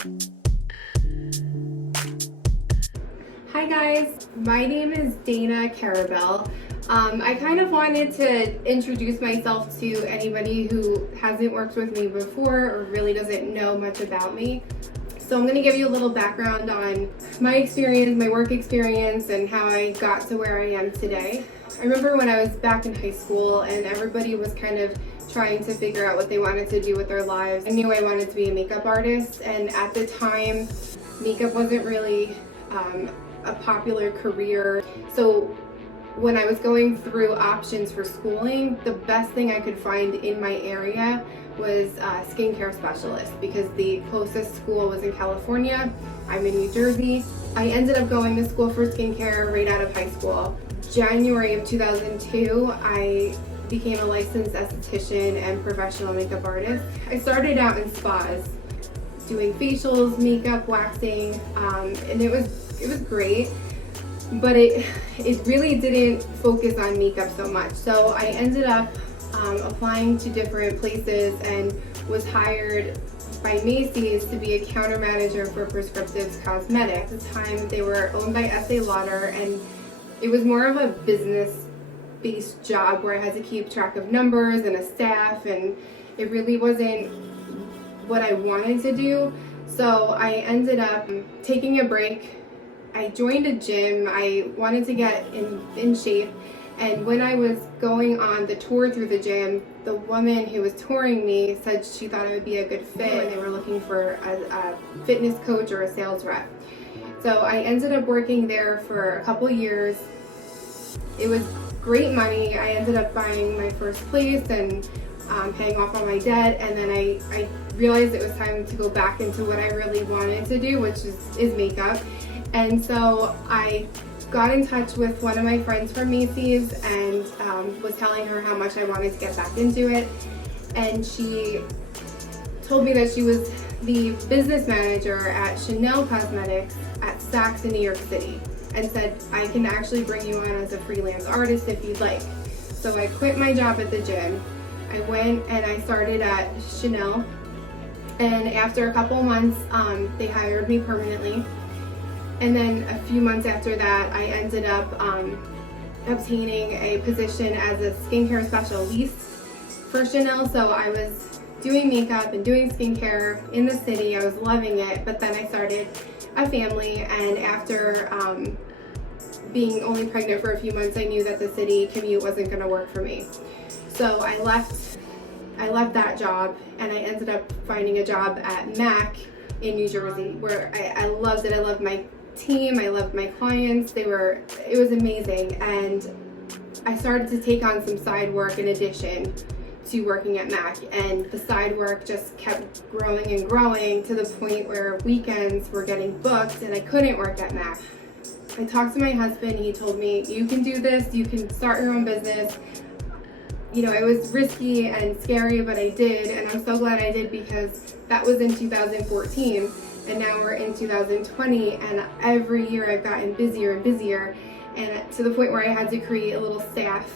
Hi guys, my name is Dana Carabell. I kind of wanted to introduce myself to anybody who hasn't worked with me before or really doesn't know much about me. So I'm going to give you a little background on my experience, my work experience, and how I got to where I am today. I remember when I was back in high school and everybody was kind of trying to figure out what they wanted to do with their lives. I knew I wanted to be a makeup artist, and at the time, makeup wasn't really a popular career. So when I was going through options for schooling, the best thing I could find in my area was a skincare specialist, because the closest school was in California. I'm in New Jersey. I ended up going to school for skincare right out of high school. January of 2002, I became a licensed esthetician and professional makeup artist. I started out in spas, doing facials, makeup, waxing, and it was great, but it really didn't focus on makeup so much. So I ended up applying to different places and was hired by Macy's to be a counter manager for Prescriptives Cosmetics. At the time, they were owned by Estee Lauder, and it was more of a business-based job where I had to keep track of numbers and a staff, and it really wasn't what I wanted to do. So I ended up taking a break. I joined a gym. I wanted to get in shape, and when I was going on the tour through the gym, the woman who was touring me said she thought I would be a good fit, and they were looking for a fitness coach or a sales rep. So I ended up working there for a couple years. It was great money. I ended up buying my first place and paying off all my debt, and then I realized it was time to go back into what I really wanted to do, which is makeup. And so I got in touch with one of my friends from Macy's and was telling her how much I wanted to get back into it. And she told me that she was the business manager at Chanel Cosmetics at Saks in New York City, and said, I can actually bring you on as a freelance artist if you'd like. So I quit my job at the gym. I went and I started at Chanel, and after a couple months, they hired me permanently. And then a few months after that, I ended up obtaining a position as a skincare specialist for Chanel. So I was doing makeup and doing skincare in the city. I was loving it, but then I started a family, and after being only pregnant for a few months, I knew that the city commute wasn't going to work for me. So I left that job, and I ended up finding a job at MAC in New Jersey, where I loved it. I loved my team, I loved my clients. It was amazing, and I started to take on some side work in addition to working at MAC, and the side work just kept growing and growing to the point where weekends were getting booked and I couldn't work at MAC. I talked to my husband. He told me, you can do this, you can start your own business. You know, it was risky and scary, but I did, and I'm so glad I did, because that was in 2014, and now we're in 2020, and every year I've gotten busier and busier, and to the point where I had to create a little staff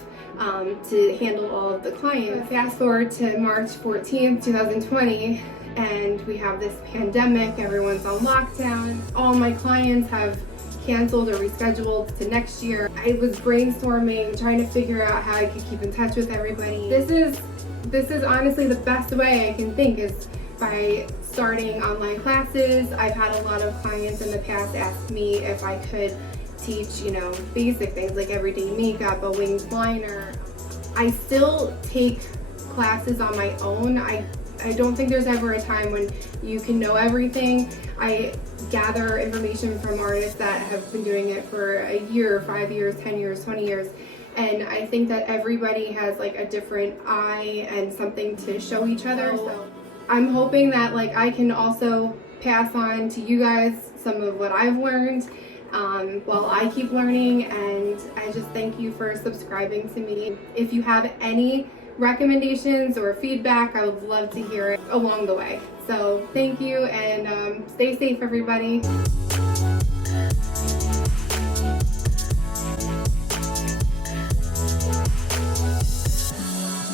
to handle all of the clients. Fast forward to March 14th, 2020, and we have this pandemic, everyone's on lockdown. All my clients have canceled or rescheduled to next year. I was brainstorming, trying to figure out how I could keep in touch with everybody. This is honestly the best way I can think, is by starting online classes. I've had a lot of clients in the past ask me if I could teach, you know, basic things like everyday makeup, a winged liner. I still take classes on my own. I don't think there's ever a time when you can know everything. I gather information from artists that have been doing it for a year, 5 years, 10 years, 20 years. And I think that everybody has like a different eye and something to show each other. So I'm hoping that like I can also pass on to you guys some of what I've learned while I keep learning. And I just thank you for subscribing to me. If you have any recommendations or feedback, I would love to hear it along the way. So thank you, and stay safe, everybody.